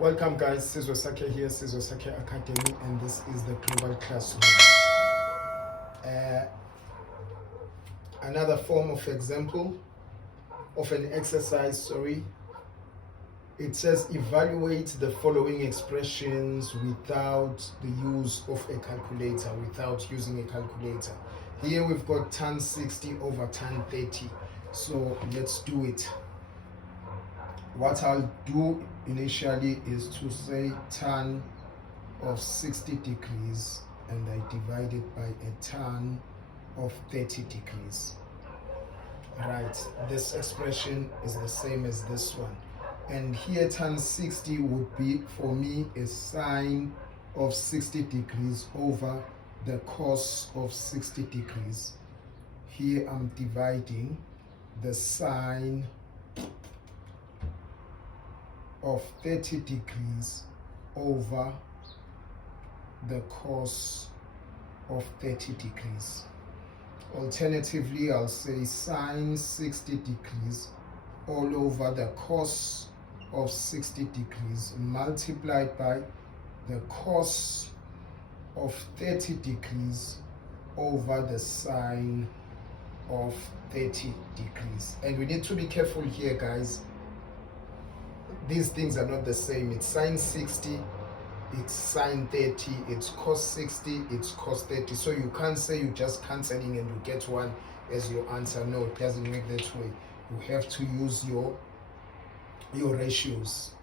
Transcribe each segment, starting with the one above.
Welcome guys, Sizwe Sake here, Sizwe Sake Academy, and this is the Global Classroom. Another form of example of an exercise, It says evaluate the following expressions without the use of a calculator, without using a calculator. Here we've got tan 60 over tan 30. So let's do it. What I'll do initially is to say tan of 60 degrees and I divide it by a tan of 30 degrees. Right, this expression is the same as this one. And here tan 60 would be, for me, a sine of 60 degrees over the cos of 60 degrees. Here I'm dividing the sine of 30 degrees over the cos of 30 degrees. Alternatively, I'll say sine 60 degrees all over the cos of 60 degrees multiplied by the cos of 30 degrees over the sine of 30 degrees. And we need to be careful here, guys. These things are not the same. It's sine 60, it's sine 30, it's cos 60, it's cos 30. So you can't say you're just cancelling and you get one as your answer. No, it doesn't work that way. You have to use your ratios.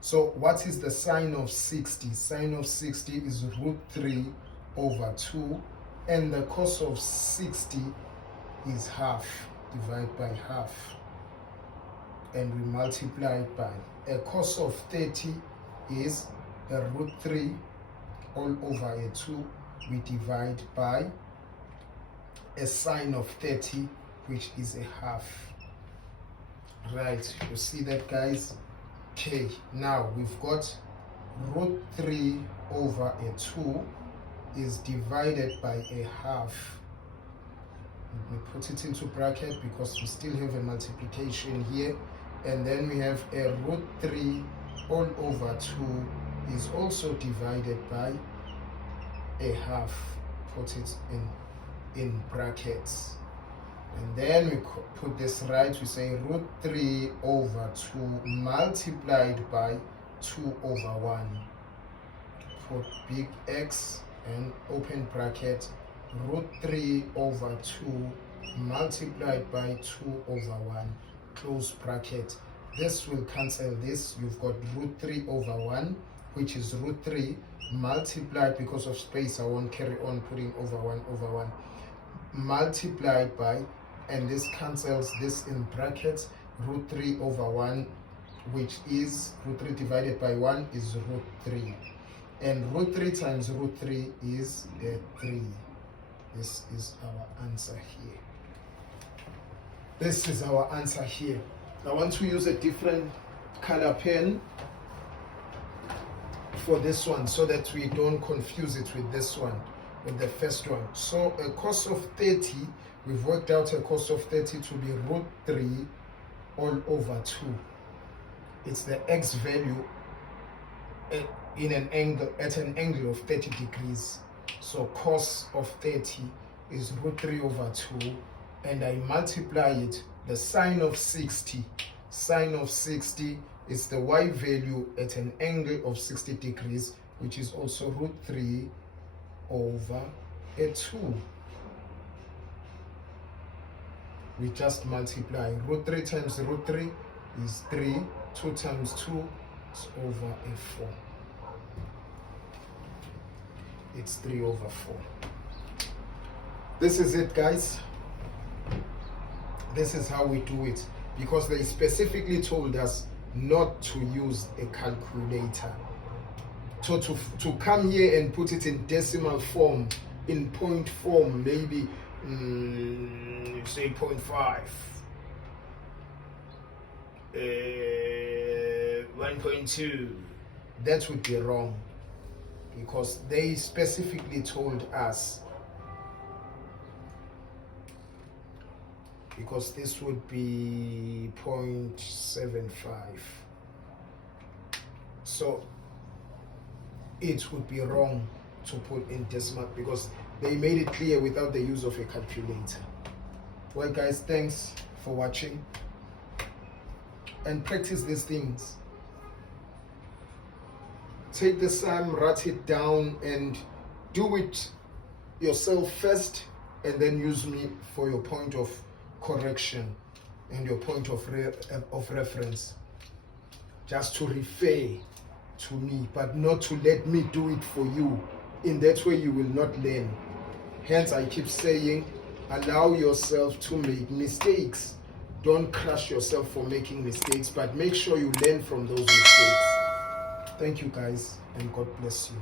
So what is the sine of 60? Sine of 60 is root 3 over 2, and the cos of 60 is half. Divide by half. And we multiply it by a cos of 30 is a root 3 all over a 2. We divide by a sine of 30, which is a half. Right, you see that, guys? Okay, now we've got root 3 over a 2 is divided by a half. Let me put it into bracket because we still have a multiplication here. And then we have a root 3 all over 2 is also divided by a half. Put it in brackets. And then we put this right, we say root 3 over 2 multiplied by 2 over 1. Put big X and open bracket, root 3 over 2 multiplied by 2 over 1. Close bracket. This will cancel this. You've got root 3 over 1, which is root 3 multiplied, because of space I won't carry on putting over 1, multiplied by, and this cancels this in brackets, root 3 over 1, which is root 3 divided by 1 is root 3. And root 3 times root 3 is a 3. This is our answer here. This is our answer here. I want to use a different color pen for this one so that we don't confuse it with this one, with the first one. So a cos of 30, we've worked out a cos of 30 to be root 3 all over 2. It's the x value at an angle of 30 degrees. So cos of 30 is root 3 over 2. And I multiply it, the sine of 60. Sine of 60 is the y value at an angle of 60 degrees, which is also root 3 over a 2. We just multiply. Root 3 times root 3 is 3. 2 times 2 is over a 4. It's 3 over 4. This is it, guys. This is how we do it, because they specifically told us not to use a calculator. So to come here and put it in decimal form, in point form, maybe say 0.5, 1.2, that would be wrong, because they specifically told us, because this would be 0.75. So it would be wrong to put in decimal because they made it clear without the use of a calculator. Well guys, thanks for watching, and practice these things. Take the sum, write it down, and do it yourself first, and then use me for your point of correction and your point of reference, just to refer to me, but not to let me do it for you. In that way you will not learn. Hence I keep saying, allow yourself to make mistakes. Don't crush yourself for making mistakes, but make sure you learn from those mistakes. Thank you guys, and God bless you.